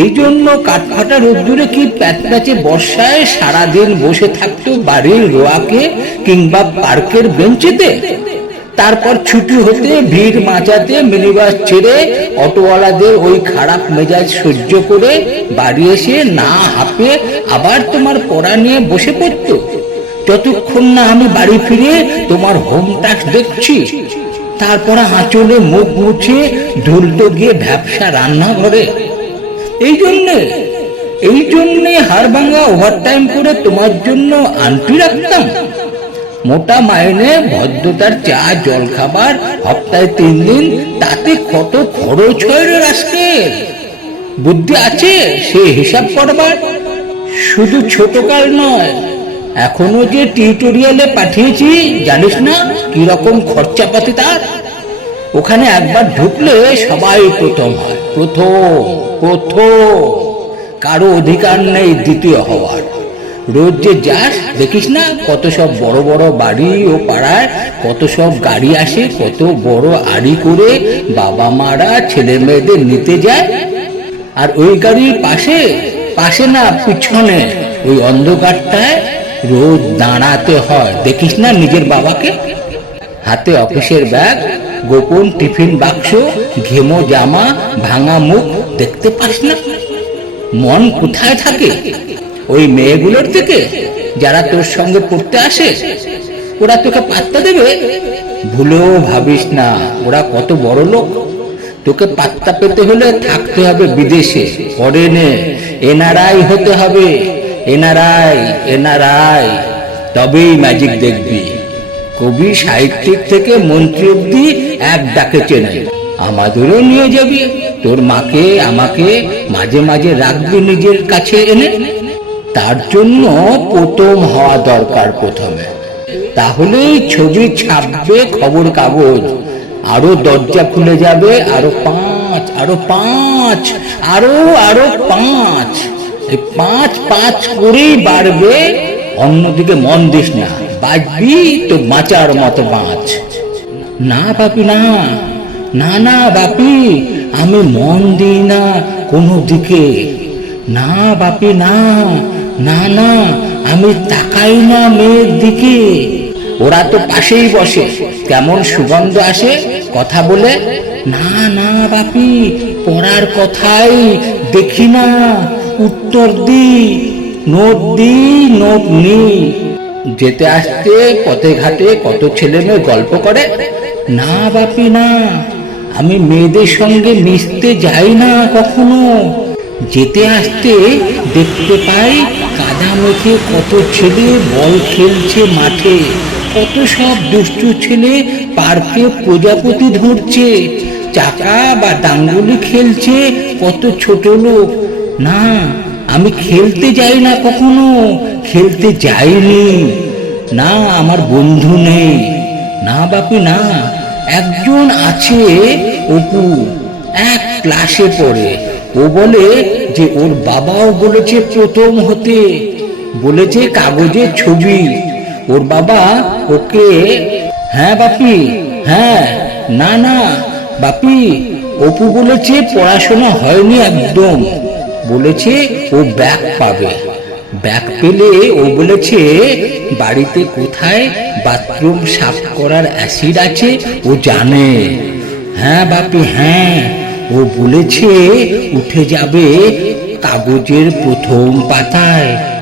এই জন্য কাঠফাটা রোদ্দুরে কি প্যাচপ্যাচে বর্ষায় সারাদিন বসে থাকতো বাড়ির রোয়াকে কিংবা পার্কের বেঞ্চেতে? তারপর ছুটি হতে ভিড় মাচাতে মিনিবাস ছেড়ে অটোওয়ালাদের ওই খারাপ মেজাজ সহ্য করে বাড়ি এসে না হাঁপে আবার তোমার পড়া নিয়ে বসে পড়তো। যতক্ষণ না আমি বাড়ি ফিরে তোমার হোম টাস্ক দেখছি। তারপর আঁচলে মুখ মুছে ধুলতো গিয়ে ভ্যাবসা রান্নাঘরে এই জন্যে এই জন্যে হাড় ভাঙা ওভারটাইম করে তোমার জন্য আনটি রাখতাম। মোটা মাইনে, ভদ্রতার চা জল খাবার সপ্তাহে তিন দিন, তাতে কত খরচ হয় রে রাস্কেল বুদ্ধি আছে সে হিসাব করবার? শুধু ছোটকাল নয়, এখনও যে টিউটোরিয়ালে পাঠিয়েছি, জানিস না কি রকম খরচাপাতি তার? ওখানে একবার ঢুকলে সবাই প্রথম হয়। প্রথম প্রথম। কারও অধিকার নেই দ্বিতীয় হওয়ার। রোজ যে যাস, দেখিস না কত সব বড় বড় বাড়ি ও পাড়ায়, কত সব গাড়ি আসে, কত বড় আড়ি করে বাবা মারা ছেলে মেয়েদের নিতে যায়। আর ওই গাড়ির পাশে পাশে না পিছনে, ওই অন্ধকারটায় রোজ দাঁড়াতে হয়। দেখিস না নিজের বাবাকে? হাতে অফিসের ব্যাগ গোপন টিফিন বাক্স, ঘেমো জামা, ভাঙা মুখ, দেখতে পাস না? মন কোথায় থাকে? ওই মেয়েগুলোর থেকে যারা তোর সঙ্গে পড়তে আসে, ওরা তোকে পাত্তা দেবে? ভুলেও ভাবিস না, ওরা কত বড় লোক। তোকে পাত্তা পেতে হলে থাকতে হবে বিদেশে ফরেনে এনআরআই হতে হবে এনআরআই এনআরআই তবেই ম্যাজিক দেখবি। কবি সাহিত্যিক থেকে মন্ত্রী অব্দি এক ডাকে চেনে। আমাদেরও নিয়ে যাবি। তোর মাকে, আমাকে মাঝে মাঝে রাখবি নিজের কাছে এনে। তার জন্য প্রথম হওয়া দরকার প্রথমে। তাহলেই ছবি ছাপবে খবর কাগজ। আরও দরজা খুলে যাবে, আরও পাঁচ আরও পাঁচ, আরও আরও পাঁচ। পাঁচ পাঁচ করেই বাড়বে। অন্যদিকে মন দিস না। বাজবি তো বাঁচার মতো বাঁচ না বাপি, না না না বাপি, আমি মন দিই না কোনো দিকে। না বাপি, না না না, আমি তাকাই না মেয়ের দিকে। ওরা তো পাশেই বসে, কেমন সুগন্ধ আসে কথা বলে। না না বাপি, পড়ার কথাই দেখি না, উত্তর দি নোট দি নোট নি যেতে আসতে, পথে ঘাটে কত ছেলে মেয়ে গল্প করে? না বাপি না, আমি মেয়েদের সঙ্গে মিশতে যাই না কখনো। যেতে আসতে দেখতে পাই কাদা মেখে কত ছেলে বল খেলছে মাঠে। কত সব দুষ্টু ছেলে পার্কে প্রজাপতি ধরছে। চাকা বা ডাঙ্গুলি খেলছে কত ছোট লোক। না আমি খেলতে যাই না কখনো, খেলতে যাইনি। না, আমার বন্ধু নেই। না, বাপি, না, একজন আছে অপু, এক ক্লাসে পড়ে। ও বলে যে, ওর বাবাও বলেছে প্রথম হতে। বলেছে কাগজের ছবি। ওর বাবা ওকে হ্যাঁ বাপি হ্যাঁ না না, বাপি, অপু বলেছে পড়াশোনা হয়নি একদম। বলেছে, ও ব্যাগ পাবে। ব্যাগ পেলে ও বলেছে, বাড়িতে কোথায় বাথরুম সাফ করার অ্যাসিড আছে, ও জানে। হ্যাঁ বাপি হ্যাঁ। ও বলেছে, উঠে যাবে কাগজের প্রথম পাতায়।